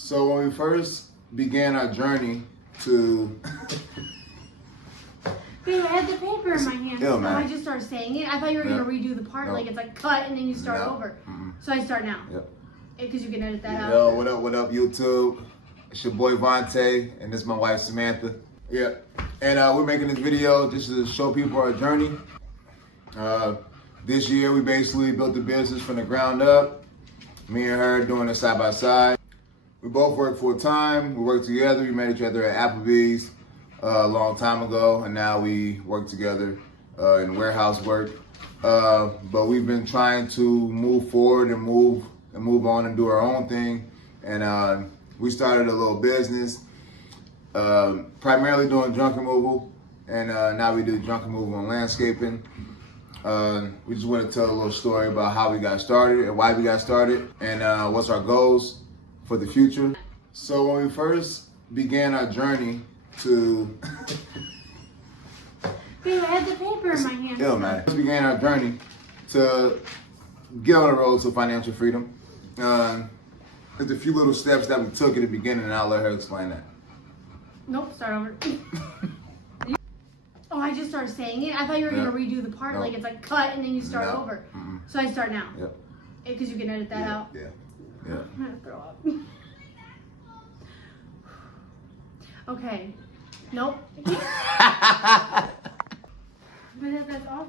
So when we first began our journey to... Babe, I had the paper in my hand. Ill, man. I just started saying it. I thought you were going to redo the part. Like it's like cut and then you start over. So I start now. Yep. Because you can edit that out. Yo, what up, YouTube? It's your boy Vontae, and this is my wife Samantha. Yeah, and we're making this video just to show people our journey. This year we basically built the business from the ground up. Me and her doing it side by side. We both work full time. We work together. We met each other at Applebee's a long time ago, and now we work together in warehouse work. But we've been trying to move forward and move on and do our own thing. And we started a little business, primarily doing junk removal, and now we do junk removal and landscaping. We just want to tell a little story about how we got started and why we got started, and what's our goals for the future. So when we first began our journey to... Babe, I had the paper in my hand. Ill, man. We began our journey to get on the road to financial freedom. There's a few little steps that we took at the beginning, and I'll let her explain that. Nope, start over. Oh, I just started saying it. I thought you were going to redo the part. Like it's like cut and then you start over. So I start now. Yep. Because you can edit that out. Yeah. I'm going to throw up. Okay. Nope. But that's all.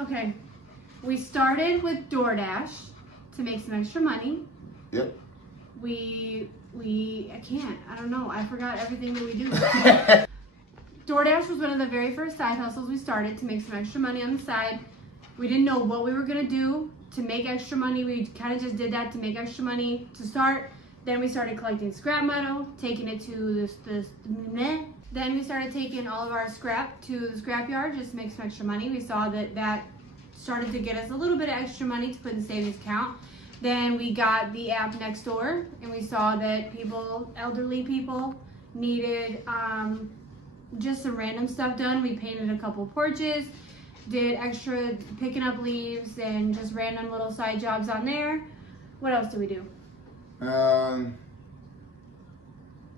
Okay. We started with DoorDash to make some extra money. Yep. I don't know. I forgot everything that we do. DoorDash was one of the very first side hustles we started to make some extra money on the side. We didn't know what we were going to do to make extra money. We kind of just did that to make extra money to start. Then we started collecting scrap metal, taking it to Then we started taking all of our scrap to the scrap yard just to make some extra money. We saw that started to get us a little bit of extra money to put in the savings account. Then we got the app next door, and we saw that elderly people needed just some random stuff done. We painted a couple porches, did extra picking up leaves and just random little side jobs on there. What else did we do?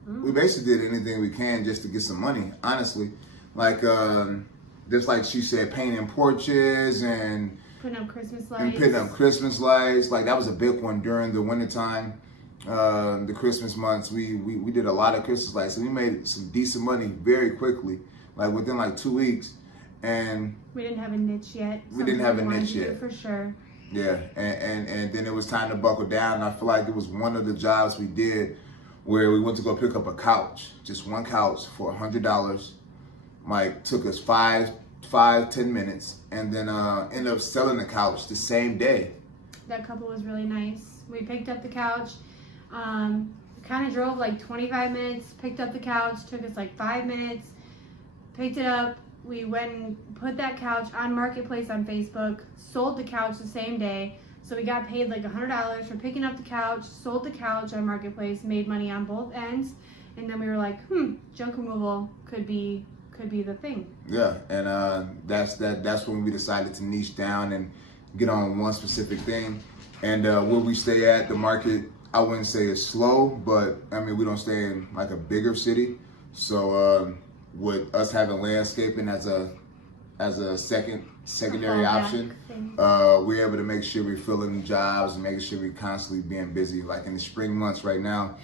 We basically did anything we can just to get some money, honestly. Like, just like she said, painting porches and putting up Christmas lights. And putting up Christmas lights. Like, that was a big one during the wintertime, the Christmas months. We did a lot of Christmas lights, and we made some decent money very quickly, like within like 2 weeks. And we didn't have a niche yet. We didn't have a niche yet. For sure. Yeah, and then it was time to buckle down. And I feel like it was one of the jobs we did where we went to go pick up a couch, just one couch for $100. Like, took us 5-10 minutes, and then ended up selling the couch the same day. That couple was really nice. We picked up the couch, kind of drove like 25 minutes, picked up the couch, took us like 5 minutes, picked it up. We went and put that couch on Marketplace on Facebook, sold the couch the same day. So we got paid like $100 for picking up the couch, sold the couch on Marketplace, made money on both ends. And then we were like, junk removal could be the thing. Yeah, and that's when we decided to niche down and get on one specific thing. And where we stay at, the market, I wouldn't say is slow, but I mean, we don't stay in like a bigger city. So with us having landscaping as a secondary option, we're able to make sure we're filling jobs and making sure we're constantly being busy. Like in the spring months right now,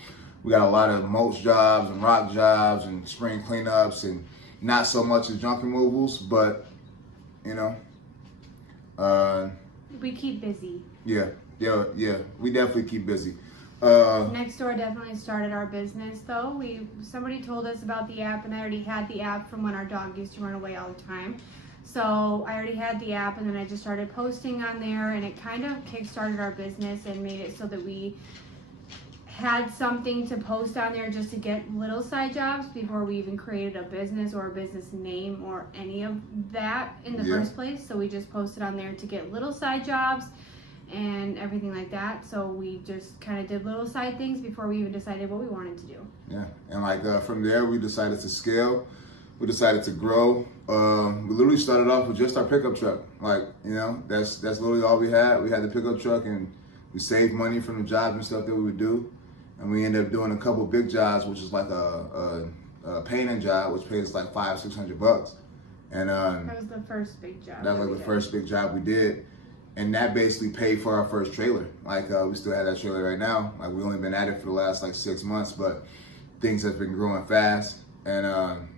we got a lot of mulch jobs and rock jobs and spring cleanups, and not so much as junk removals, but you know, we keep busy. Yeah, we definitely keep busy. Next door definitely started our business though. Somebody told us about the app, and I already had the app from when our dog used to run away all the time. So I already had the app, and then I just started posting on there, and it kind of kick-started our business and made it so that we had something to post on there just to get little side jobs before we even created a business or a business name or any of that in the first place. So we just posted on there to get little side jobs and everything like that. So we just kind of did little side things before we even decided what we wanted to do. Yeah, and like from there we decided to scale. We decided to grow. We literally started off with just our pickup truck. Like, you know, that's literally all we had. We had the pickup truck, and we saved money from the jobs and stuff that we would do. and we ended up doing a couple big jobs, which is like a painting job, which pays like $500-600. And that was the first big job. That was like the first big job we did, and that basically paid for our first trailer. Like we still have that trailer right now. Like we only been at it for the last like 6 months, but things have been growing fast. And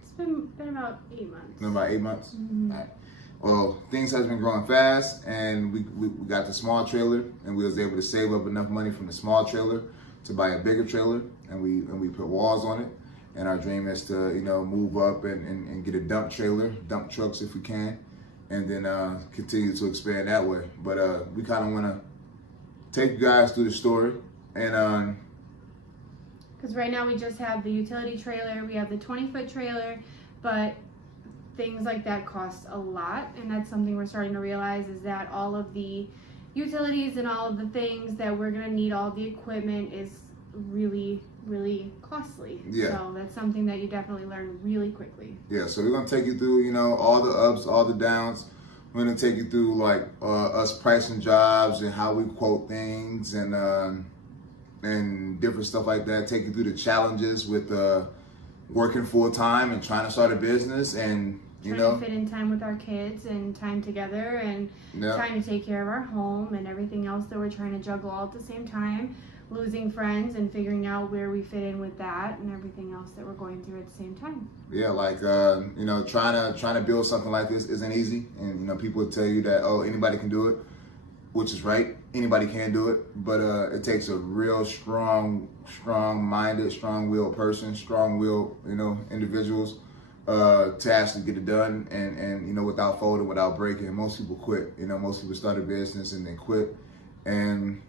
it's been about 8 months. Been about 8 months. Mm-hmm. Right. Well, things has been growing fast, and we got the small trailer, and we was able to save up enough money from the small trailer to buy a bigger trailer, and we put walls on it. And our dream is to, move up and get a dump trailer, dump trucks if we can, and then continue to expand that way. But we kind of want to take you guys through the story. And because right now we just have the utility trailer, we have the 20-foot trailer, but things like that cost a lot. And that's something we're starting to realize, is that all of the utilities and all of the things that we're going to need, all the equipment, is really costly. Yeah. So that's something that you definitely learn really quickly. Yeah, so we're gonna take you through, all the ups, all the downs. We're gonna take you through like us pricing jobs and how we quote things and different stuff like that. Take you through the challenges with working full time and trying to start a business, and trying to fit in time with our kids and time together, and trying to take care of our home and everything else that we're trying to juggle all at the same time. Losing friends and figuring out where we fit in with that and everything else that we're going through at the same time. Yeah, like trying to build something like this isn't easy, and people will tell you that, oh, anybody can do it, which is right. Anybody can do it, but it takes a real strong-minded, strong-willed person, strong-willed individuals to actually get it done, and without folding, without breaking. Most people quit. Most people start a business and then quit, and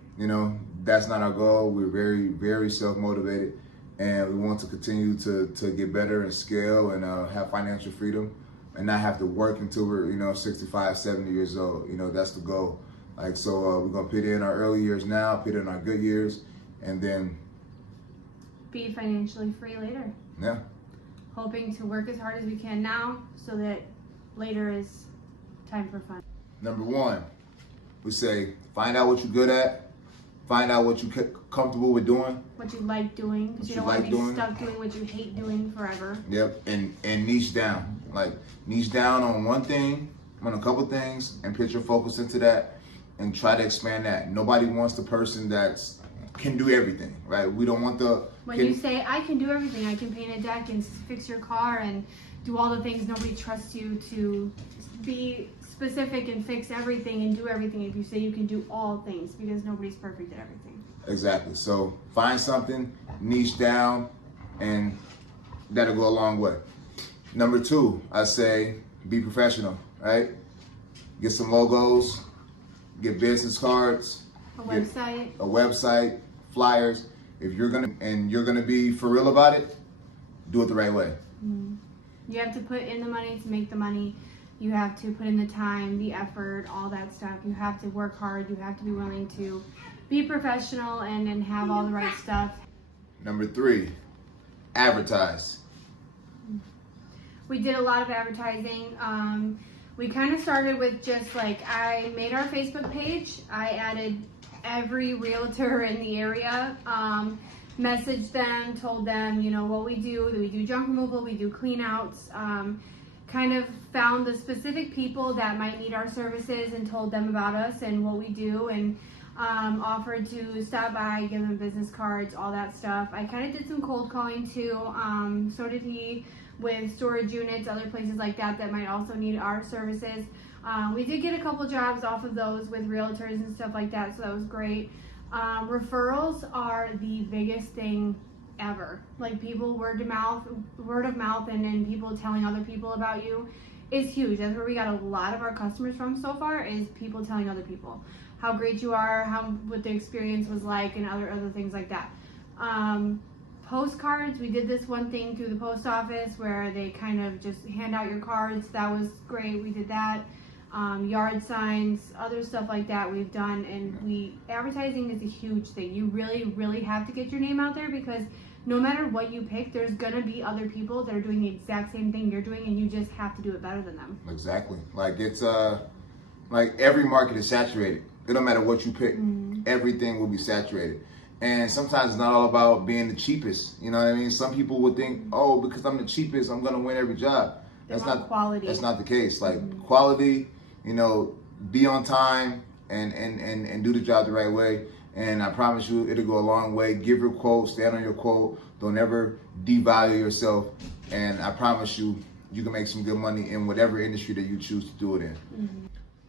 that's not our goal. We're very, very self-motivated, and we want to continue to get better and scale and have financial freedom and not have to work until we're, 65, 70 years old. That's the goal. Like, so we're going to put in our early years now, put in our good years, and then be financially free later. Yeah. Hoping to work as hard as we can now so that later is time for fun. Number one, we say, find out what you're good at. Find out what you're comfortable with doing. What you like doing, because you don't want to be stuck doing what you hate doing forever. Yep, and niche down. Like, niche down on one thing, on a couple things, and put your focus into that, and try to expand that. Nobody wants the person that's can do everything, right? We don't want the... When you say, I can do everything, I can paint a deck and fix your car and do all the things, nobody trusts you to be specific and fix everything and do everything if you say you can do all things, because nobody's perfect at everything. Exactly. So find something, niche down, and that'll go a long way. Number two, I say be professional, right? Get some logos, get business cards, a website, flyers. If you're gonna be for real about it, do it the right way. Mm-hmm. You have to put in the money to make the money. You have to put in the time, the effort, all that stuff. You have to work hard. You have to be willing to be professional and have all the right stuff. Number three, advertise. We did a lot of advertising. We kind of started with just like, I made our Facebook page. I added every realtor in the area, messaged them, told them, what we do. We do junk removal, we do clean outs. Kind of found the specific people that might need our services and told them about us and what we do, and offered to stop by, give them business cards, all that stuff. I kind of did some cold calling too. So did he, with storage units, other places like that might also need our services. We did get a couple jobs off of those with realtors and stuff like that, so that was great. Referrals are the biggest thing ever. Like, people word of mouth and people telling other people about you is huge. That's where we got a lot of our customers from so far, is people telling other people how great you are, what the experience was like, and other things like that. Postcards, we did this one thing through the post office where they kind of just hand out your cards. That was great. We did that. Yard signs, other stuff like that we've done, and advertising is a huge thing. You really have to get your name out there, because no matter what you pick, there's gonna be other people that are doing the exact same thing you're doing, and you just have to do it better than them. Exactly. Like, it's like every market is saturated. It don't matter what you pick. Mm-hmm. Everything will be saturated. And sometimes it's not all about being the cheapest. You know what I mean? Some people would think, oh, because I'm the cheapest, I'm gonna win every job. That's not quality. That's not the case. Like quality, you know, be on time and do the job the right way. And I promise you, it'll go a long way. Give your quote, stand on your quote. Don't ever devalue yourself. And I promise you, you can make some good money in whatever industry that you choose to do it in.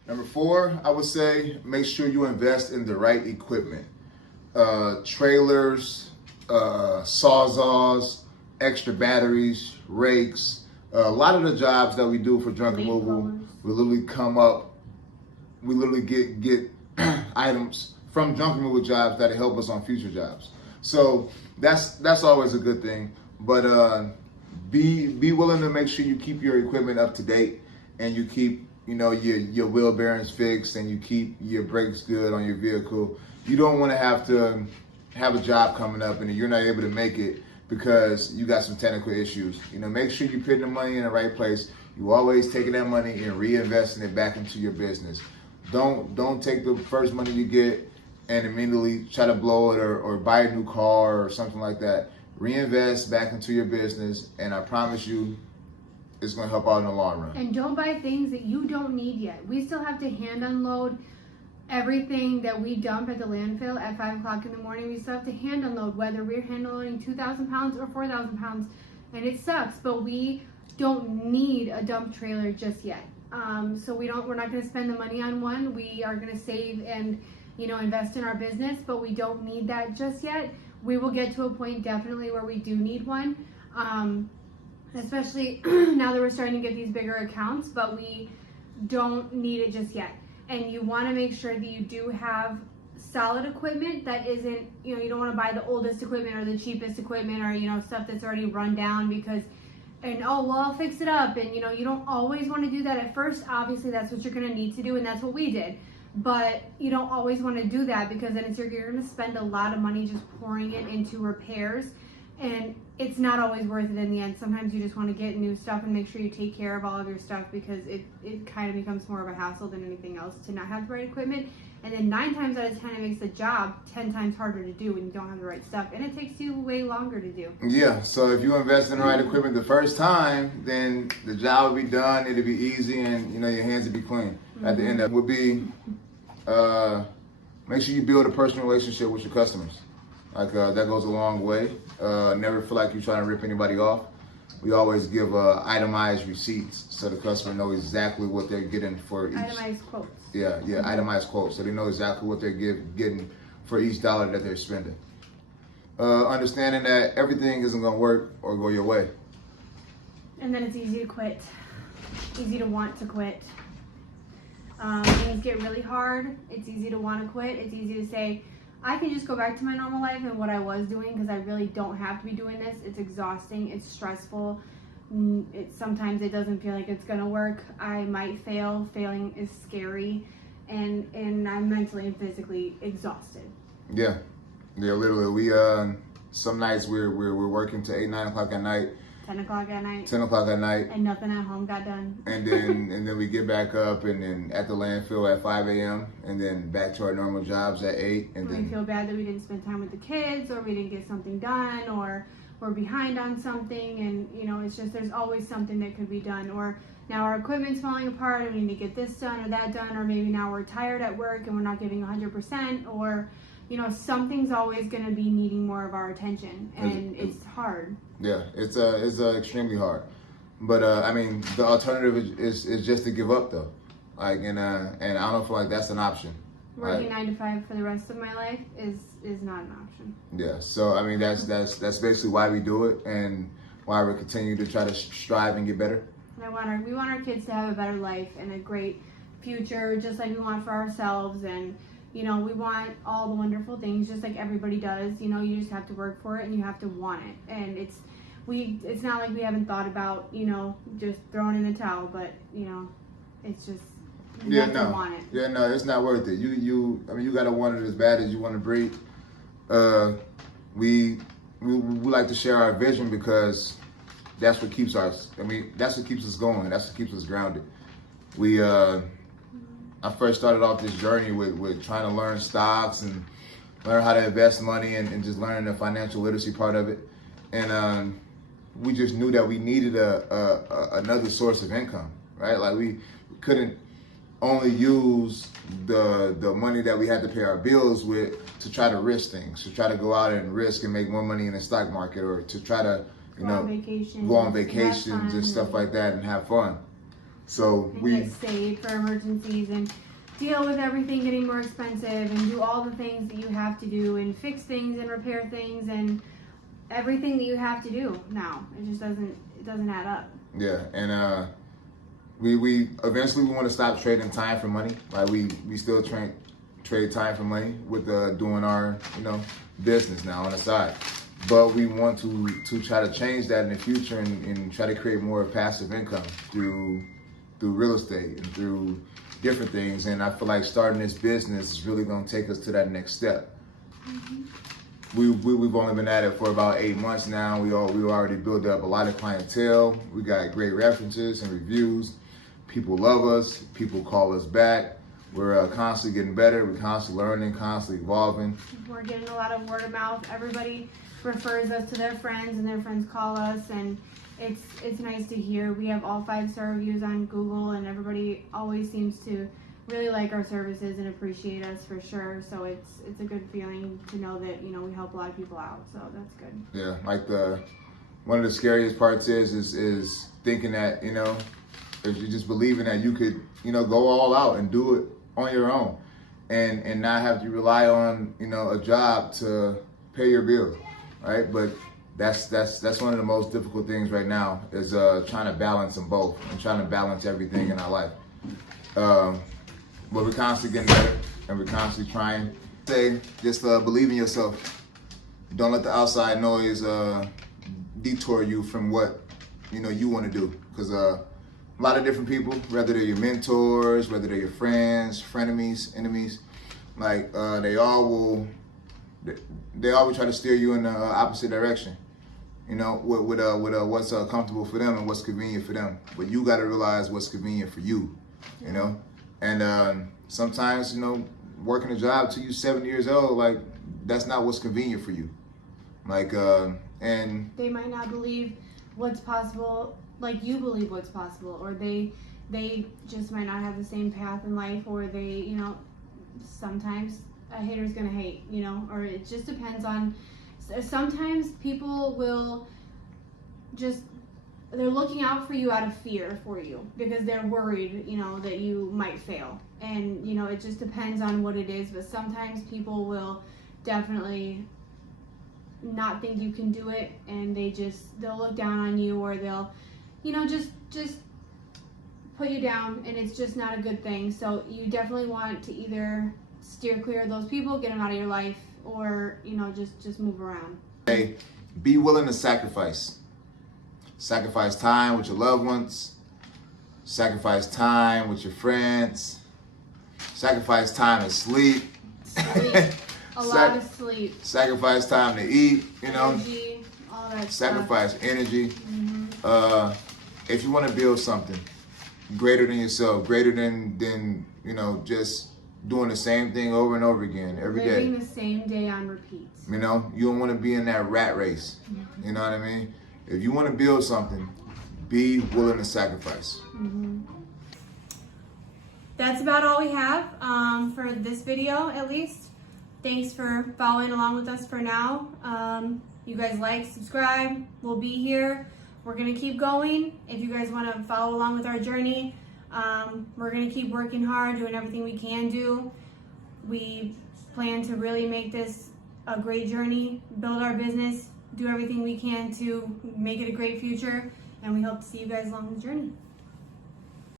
Number 4, I would say, make sure you invest in the right equipment. Trailers, sawzalls, extra batteries, rakes. A lot of the jobs that we do for junk removal, we literally get items from junk removal jobs that help us on future jobs. So that's always a good thing. But be willing to make sure you keep your equipment up to date, and you keep your wheel bearings fixed, and you keep your brakes good on your vehicle. You don't want to have a job coming up and you're not able to make it because you got some technical issues. Make sure you're putting the money in the right place. You always taking that money and reinvesting it back into your business. Don't take the first money you get and immediately try to blow it or buy a new car or something like that. Reinvest back into your business, and I promise you, it's going to help out in the long run. And don't buy things that you don't need yet. We still have to hand unload everything that we dump at the landfill at 5 o'clock in the morning. We still have to hand unload, whether we're hand unloading 2,000 pounds or 4,000 pounds. And it sucks, but we don't need a dump trailer just yet. So we're not going to spend the money on one. We are going to save and invest in our business, but we don't need that just yet. We will get to a point definitely where we do need one, especially now that we're starting to get these bigger accounts, but we don't need it just yet. And you want to make sure that you do have solid equipment that isn't, you don't want to buy the oldest equipment or the cheapest equipment or, stuff that's already run down I'll fix it up. And, you don't always want to do that at first. Obviously, that's what you're going to need to do, and that's what we did. But you don't always want to do that because then you're going to spend a lot of money just pouring it into repairs, and it's not always worth it in the end. Sometimes you just want to get new stuff and make sure you take care of all of your stuff because it kind of becomes more of a hassle than anything else to not have the right equipment. And then 9 times out of 10, it makes the job 10 times harder to do when you don't have the right stuff, and it takes you way longer to do. Yeah, so if you invest in the right equipment the first time, then the job will be done, it'll be easy, and your hands will be clean. At the end of it would be, make sure you build a personal relationship with your customers. Like that goes a long way. Never feel like you're trying to rip anybody off. We always give itemized receipts so the customer knows exactly what they're getting for each. Itemized quotes. Yeah, itemized quotes, so they know exactly what they're getting for each dollar that they're spending. Understanding that everything isn't going to work or go your way. And then it's easy to quit. Easy to want to quit. Things get really hard. It's easy to want to quit. It's easy to say, I can just go back to my normal life and what I was doing because I really don't have to be doing this. It's exhausting. It's stressful. Sometimes it doesn't feel like it's going to work. I might fail. Failing is scary. And I'm mentally and physically exhausted. Yeah, literally. We some nights we're working to 8, 9 o'clock at night. 10 o'clock at night. 10 o'clock at night. And nothing at home got done. And then we get back up and then at the landfill at 5 a.m. and then back to our normal jobs at 8. And then we feel bad that we didn't spend time with the kids, or we didn't get something done, or we're behind on something. And it's just there's always something that could be done. Or now our equipment's falling apart and we need to get this done or that done. Or maybe now we're tired at work and we're not giving 100%. Or something's always going to be needing more of our attention, and it's hard. Yeah, it's extremely hard. But the alternative is just to give up though. And I don't feel like that's an option. Working 9 to 5 for the rest of my life is not an option. Yeah, so that's basically why we do it and why we continue to try to strive and get better. And we want our kids to have a better life and a great future, just like we want for ourselves. And we want all the wonderful things just like everybody does. You just have to work for it and you have to want it. And it's not like we haven't thought about, just throwing in the towel, but it's just you have to want it. Yeah, no, it's not worth it. You gotta want it as bad as you want to breathe. We like to share our vision because that's what keeps us. That's what keeps us going. That's what keeps us grounded. I first started off this journey with trying to learn stocks and learn how to invest money and just learning the financial literacy part of it. And we just knew that we needed another source of income, right? Like we couldn't only use the money that we had to pay our bills with to try to risk things, to try to go out and risk and make more money in the stock market, or to try to, you know, go on vacations and stuff like that and have fun. So we get saved for emergencies and deal with everything getting more expensive and do all the things that you have to do and fix things and repair things and everything that you have to do now. It just doesn't add up. Yeah, and we eventually we want to stop trading time for money. Like we still trade time for money with doing our, you know, business now on the side. But we want to try to change that in the future and try to create more passive income through real estate and through different things. And I feel like starting this business is really going to take us to that next step. Mm-hmm. We've only been at it for about 8 months now. We already built up a lot of clientele. We got great references and reviews. People love us. People call us back. We're constantly getting better. We're constantly learning, constantly evolving. We're getting a lot of word of mouth. Everybody refers us to their friends, and their friends call us, and it's nice to hear. We have all 5-star reviews on Google, and everybody always seems to really like our services and appreciate us for sure. So it's a good feeling to know that, you know, we help a lot of people out. So that's good. Yeah, like one of the scariest parts is thinking that, you know, if you're just believing that you could, you know, go all out and do it on your own and not have to rely on, you know, a job to pay your bills, right? But that's one of the most difficult things right now is trying to balance them both and trying to balance everything in our life. But we're constantly getting better and we're constantly trying. Just believe in yourself. Don't let the outside noise detour you from what, you know, you want to do. Because a lot of different people, whether they're your mentors, whether they're your friends, frenemies, enemies, like they all will try to steer you in the opposite direction. You know, with what's comfortable for them and what's convenient for them. But you got to realize what's convenient for you. You know, and sometimes, you know, working a job till you're 70 years old, like that's not what's convenient for you. Like and they might not believe what's possible like you believe what's possible, or they just might not have the same path in life, or they, you know, sometimes a hater's gonna hate, you know, or it just depends on. Sometimes people will just, they're looking out for you out of fear for you because they're worried, you know, that you might fail. And, you know, it just depends on what it is. But sometimes people will definitely not think you can do it, and they'll look down on you, or they'll, you know, just put you down, and it's just not a good thing. So you definitely want to either steer clear of those people, get them out of your life, or, you know, just move around. Hey, be willing to sacrifice. Sacrifice time with your loved ones. Sacrifice time with your friends. Sacrifice time to sleep. A lot of sleep. Sacrifice time to eat, you know. Energy, all that Sacrifice stuff. energy. Mm-hmm. If you want to build something greater than yourself, greater than you know, just doing the same thing over and over again every day. Living the same day on repeat. You know, you don't want to be in that rat race. Mm-hmm. You know what I mean? If you want to build something, be willing to sacrifice. Mm-hmm. That's about all we have for this video, at least. Thanks for following along with us for now. You guys like, subscribe. We'll be here. We're going to keep going. If you guys want to follow along with our journey, we're going to keep working hard, doing everything we can do. We plan to really make this a great journey, build our business, do everything we can to make it a great future, and we hope to see you guys along the journey.